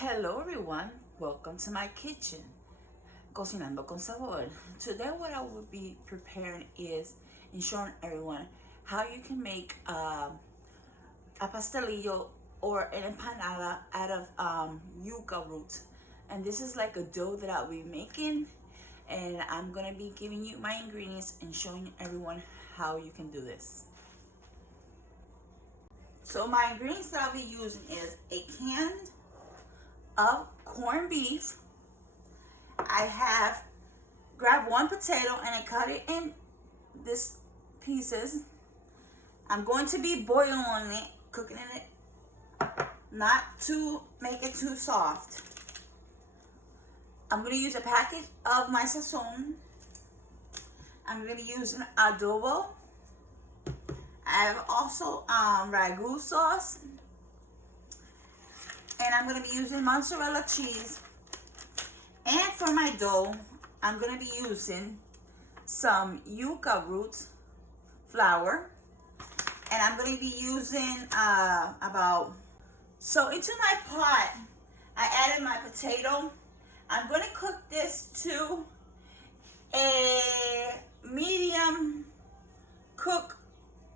Hello everyone, welcome to my kitchen, Cocinando con Sabor. Today what I will be preparing is and showing everyone how you can make a pastelillo or an empanada out of yucca root. And this is like a dough that I'll be making, and I'm gonna be giving you my ingredients and showing everyone how you can do this. So my ingredients that I'll be using is a can of corned beef. I have grabbed one potato and I cut it in this pieces. I'm going to be boiling it, cooking it, not to make it too soft. I'm going to use a packet of my sazón. I'm going to use an adobo. I have also ragu sauce. And I'm going to be using mozzarella cheese. And for my dough, I'm going to be using some yucca root flour. And I'm going to be using So into my pot, I added my potato. I'm going to cook this to a medium cook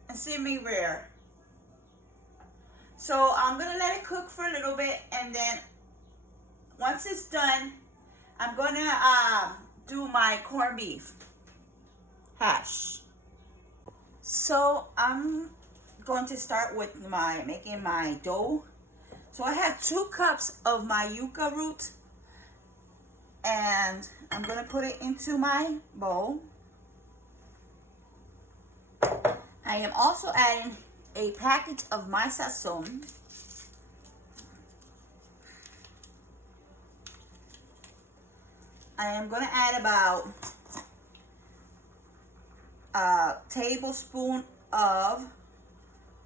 and semi-rare. So I'm going to let it cook for a little bit, and then once it's done, I'm going to do my corned beef hash. So I'm going to start with making my dough. So I have 2 cups of my yucca root, and I'm going to put it into my bowl. I am also adding a package of my sazón. I am going to add about a tablespoon of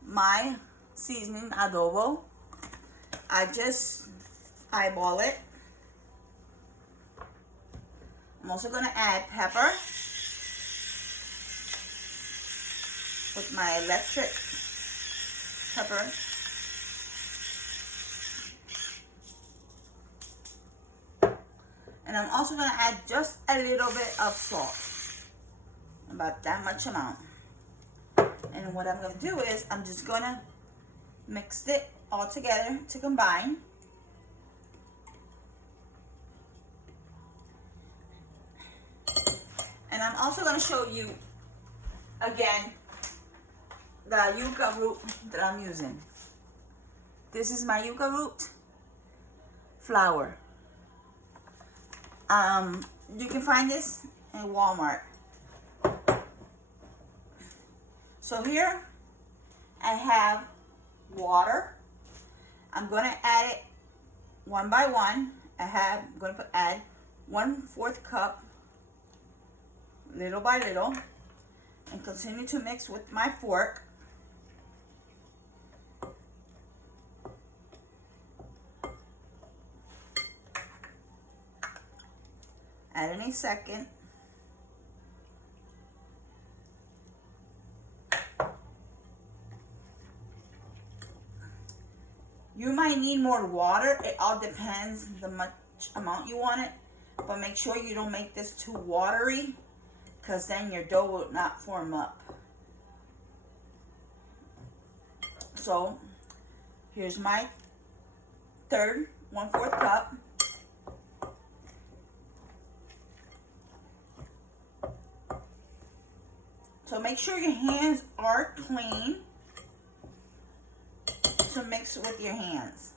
my seasoning adobo. I just eyeball it. I'm also going to add pepper with my electric pepper. And I'm also going to add just a little bit of salt, about that much amount. And what I'm going to do is I'm just going to mix it all together to combine. And I'm also going to show you again the yucca root that I'm using. This is my yucca root flour. You can find this in Walmart. So here I have water. I'm going to add it one by one. I'm going to add 1/4 cup, little by little, and continue to mix with my fork. Add in a second. You might need more water. It all depends the much amount you want it. But make sure you don't make this too watery, because then your dough will not form up. So here's my 1/4 cup. So make sure your hands are clean to mix with your hands.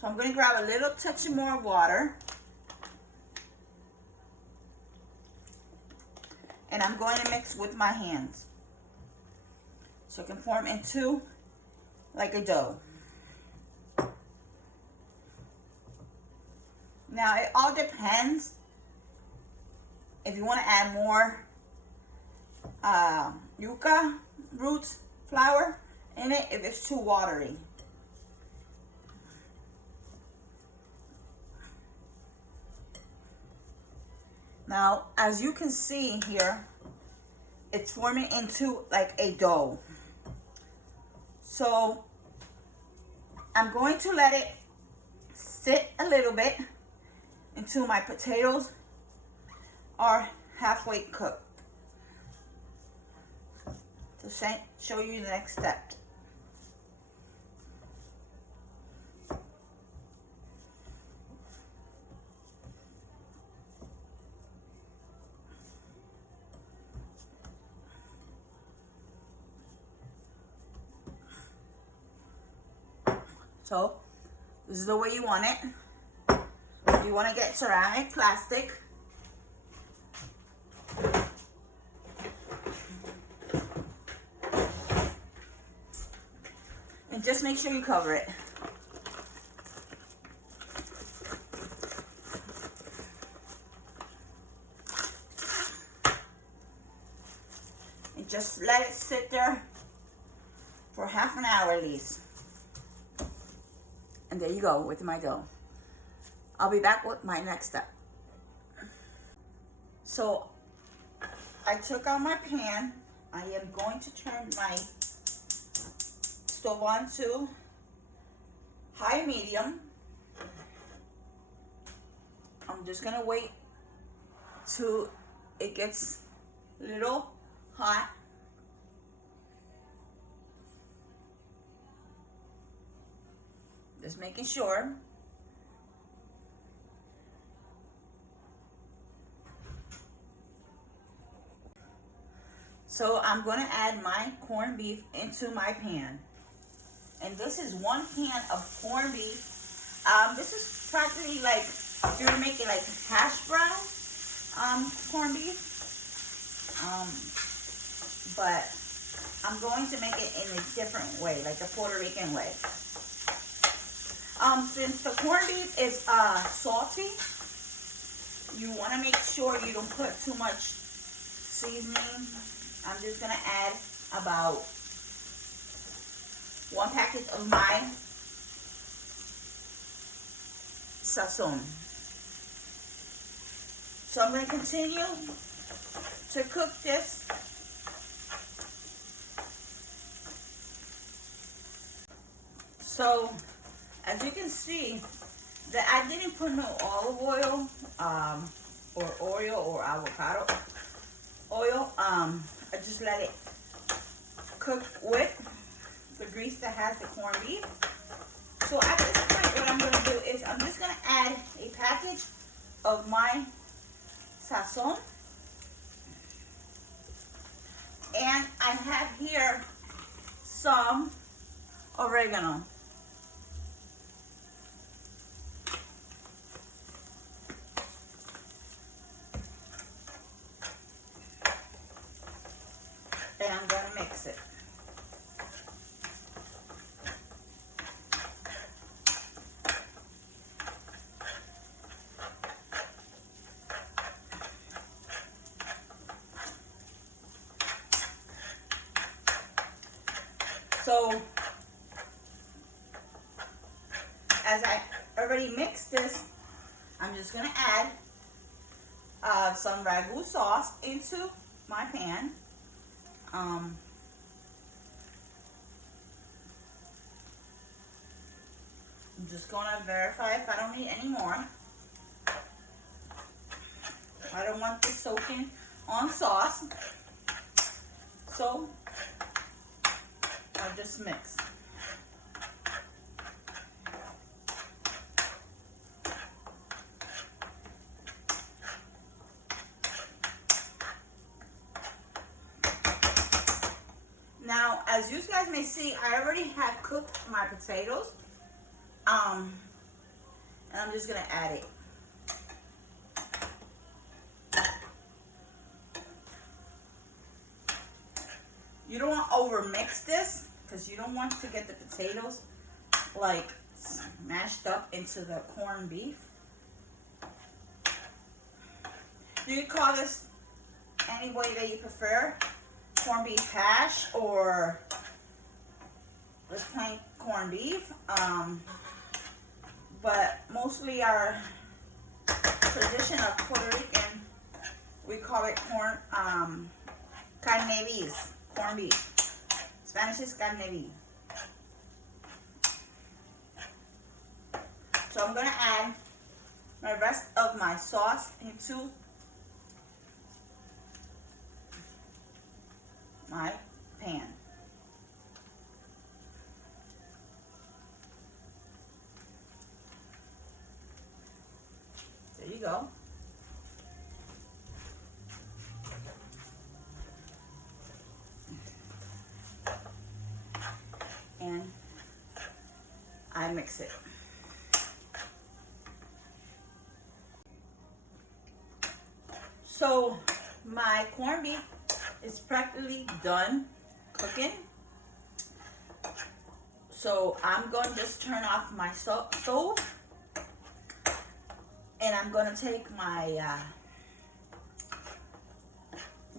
So I'm going to grab a little touch more water. And I'm going to mix with my hands, so it can form into like a dough. Now it all depends if you want to add more yucca root flour in it, if it's too watery. Now, as you can see here, it's forming into like a dough. So I'm going to let it sit a little bit until my potatoes are halfway cooked. To show you the next step. So this is the way you want it. You want to get ceramic plastic. And just make sure you cover it. And just let it sit there for half an hour at least. And there you go with my dough. I'll be back with my next step. So I took out my pan. I am going to turn my stove on to high medium. I'm just gonna wait till it gets a little hot. Just making sure. So I'm going to add my corned beef into my pan. And this is 1 can of corned beef. This is practically like if you're making like hash brown corned beef. But I'm going to make it in a different way, like a Puerto Rican way. Since the corned beef is salty, you want to make sure you don't put too much seasoning. I'm just going to add about 1 packet of my sazón. So I'm going to continue to cook this. So as you can see, that I didn't put no olive oil or oil or avocado oil. I just let it cook with the grease that has the corned beef. So at this point, what I'm going to do is I'm just going to add a package of my sazón. And I have here some oregano. And I'm going to mix it. So, as I already mixed this, I'm just going to add some ragu sauce into my pan. I'm just going to verify if I don't need any more. I don't want this soaking on sauce. So I'll just mix. Now, as you guys may see, I already have cooked my potatoes. And I'm just gonna add it. You don't want to over mix this because you don't want to get the potatoes like mashed up into the corned beef. You can call this any way that you prefer. Corned beef hash or just plain corned beef. But mostly our tradition of Puerto Rican, we call it carne vis, corned beef. Spanish is carne vis. So I'm gonna add the rest of my sauce into my pan. There you go. And I mix it. So my corned beef is practically done cooking. So I'm going to just turn off my stove, and I'm going to take my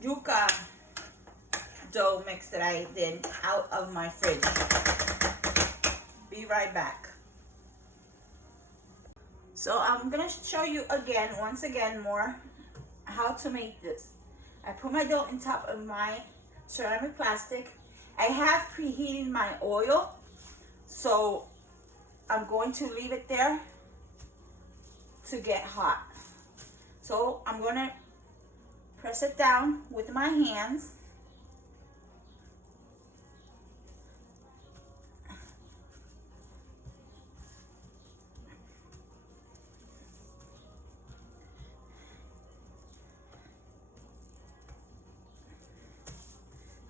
yuca dough mix that I did out of my fridge. Be right back. So I'm going to show you again, once again more, how to make this. I put my dough on top of my ceramic plastic. I have preheated my oil, so I'm going to leave it there to get hot. So I'm going to press it down with my hands.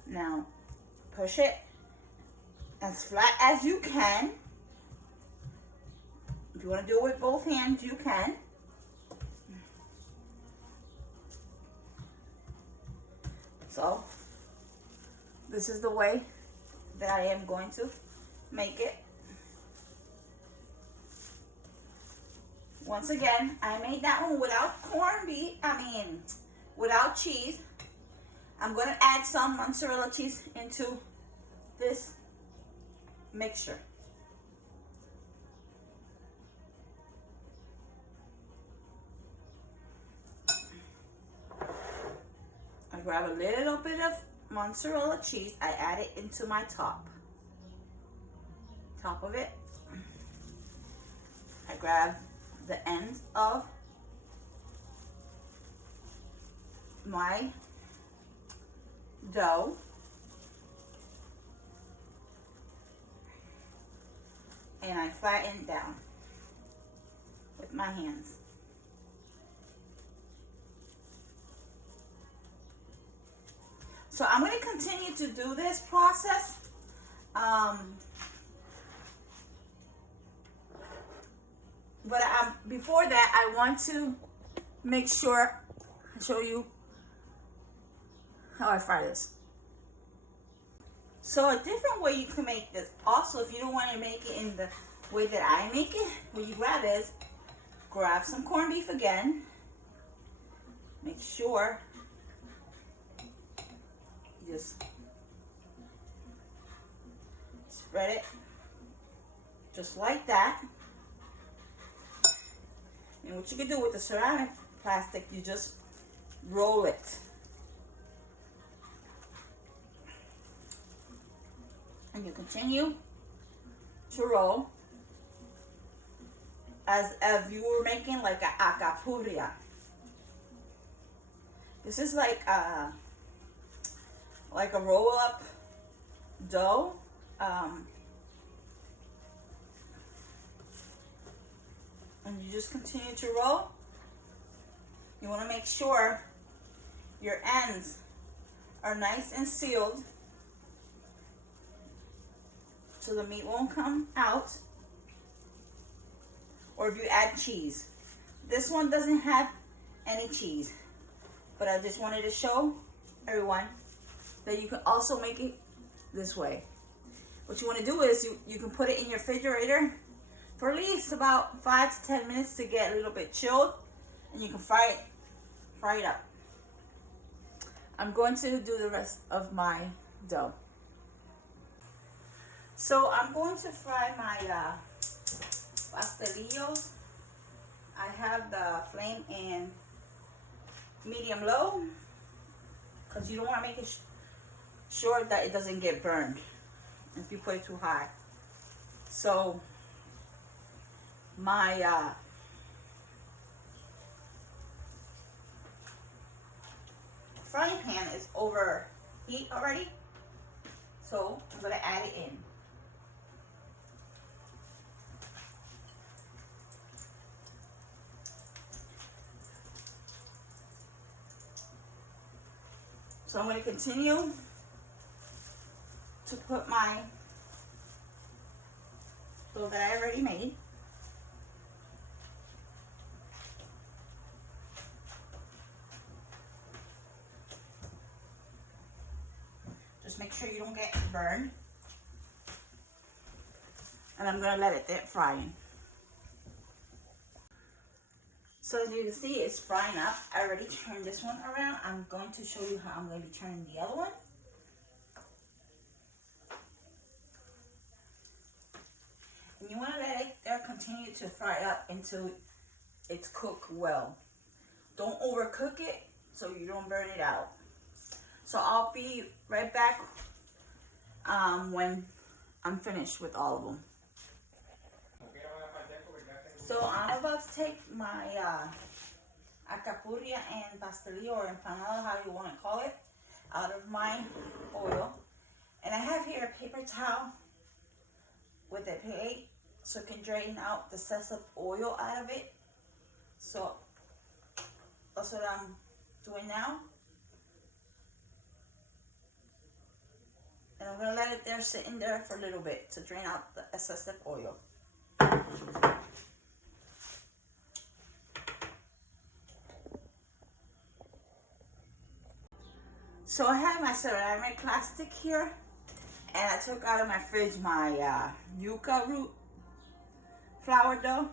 Now push it as flat as you can. If you want to do it with both hands, you can. So this is the way that I am going to make it. Once again, I made that one without corned beef, without cheese. I'm going to add some mozzarella cheese into this mixture. I grab a little bit of mozzarella cheese. I add it into my top of it. I grab the ends of my dough and I flatten it down with my hands. So I'm going to continue to do this process. But before that, I want to make sure I show you how I fry this. So a different way you can make this, also if you don't want to make it in the way that I make it, what you grab is, grab some corned beef again. Make sure you just spread it just like that. And what you can do with the ceramic plastic, you just roll it. And you continue to roll as if you were making like a acapulco. This is like a roll-up dough. And you just continue to roll. You want to make sure your ends are nice and sealed so the meat won't come out. Or if you add cheese. This one doesn't have any cheese, but I just wanted to show everyone that you can also make it this way. What you want to do is you can put it in your refrigerator for at least about 5 to 10 minutes to get a little bit chilled, and you can fry it up. I'm going to do the rest of my dough. So I'm going to fry my pastelillos. I have the flame in medium low because you don't want to make it sure that it doesn't get burned if you put it too high. So My frying pan is over heat already, so I'm gonna add it in. So I'm going to continue to put my dough that I already made. Just make sure you don't get burned. And I'm going to let it dip frying. So as you can see, it's frying up. I already turned this one around. I'm going to show you how I'm going to be turning the other one. And you want to let it continue to fry up until it's cooked well. Don't overcook it so you don't burn it out. So I'll be right back when I'm finished with all of them. So I'm about to take my alcapurria and pastelillo or empanada, how you want to call it, out of my oil. And I have here a paper towel with a plate so it can drain out the excess of oil out of it. So that's what I'm doing now. And I'm going to let it there sit in there for a little bit to drain out the excessive oil. So I have my ceramic plastic here, and I took out of my fridge my yucca root flour dough.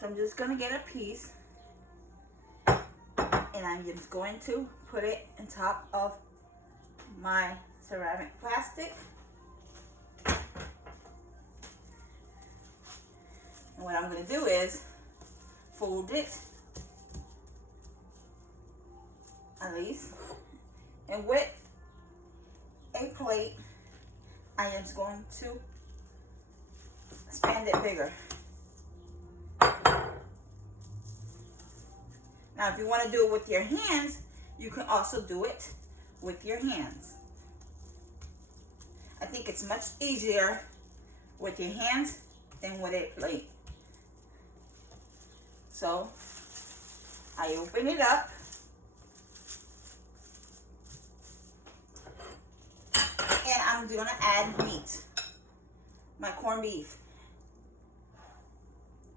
So I'm just going to get a piece, and I'm just going to put it on top of my ceramic plastic. And what I'm going to do is fold it at least, and with a plate I am going to expand it bigger. Now if you want to do it with your hands, you can also do it with your hands. I think it's much easier with your hands than with a plate. So I open it up, and I'm gonna add meat, my corned beef,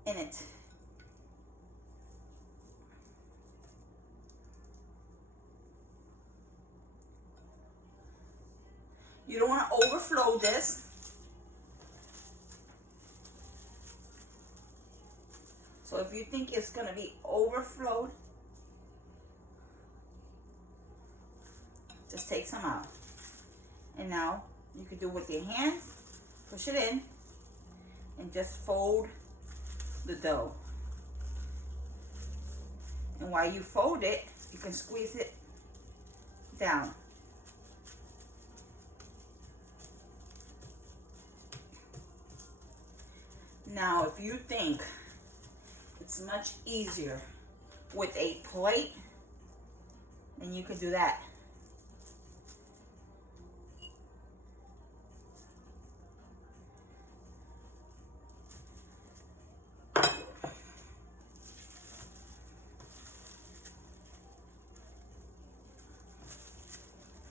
in it. You don't want to overflow this. So if you think it's going to be overflowed, just take some out. And now you can do it with your hands, push it in, and just fold the dough. And while you fold it, you can squeeze it down. Now, if you think it's much easier with a plate, then you can do that.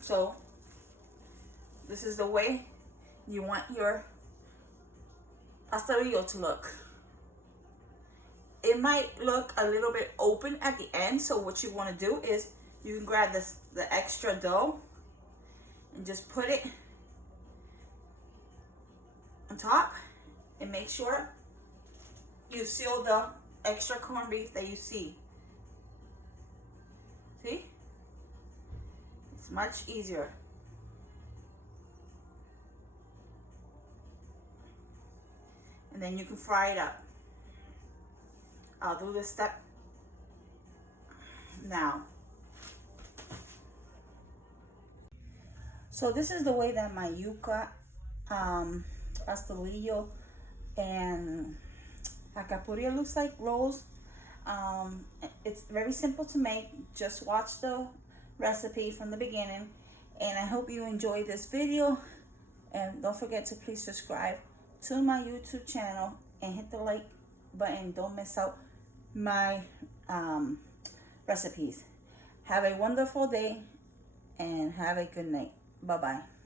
So, this is the way you want your pastelillo to look. It might look a little bit open at the end, so what you want to do is you can grab the extra dough and just put it on top, and make sure you seal the extra corned beef that you see. See? It's much easier. And then you can fry it up. I'll do this step now. So this is the way that my yuca, pastelillo, and Alcapurria looks like rolls. It's very simple to make. Just watch the recipe from the beginning. And I hope you enjoyed this video. And don't forget to please subscribe to my YouTube channel and hit the like button. Don't miss out my recipes. Have a wonderful day and have a good night. Bye-bye.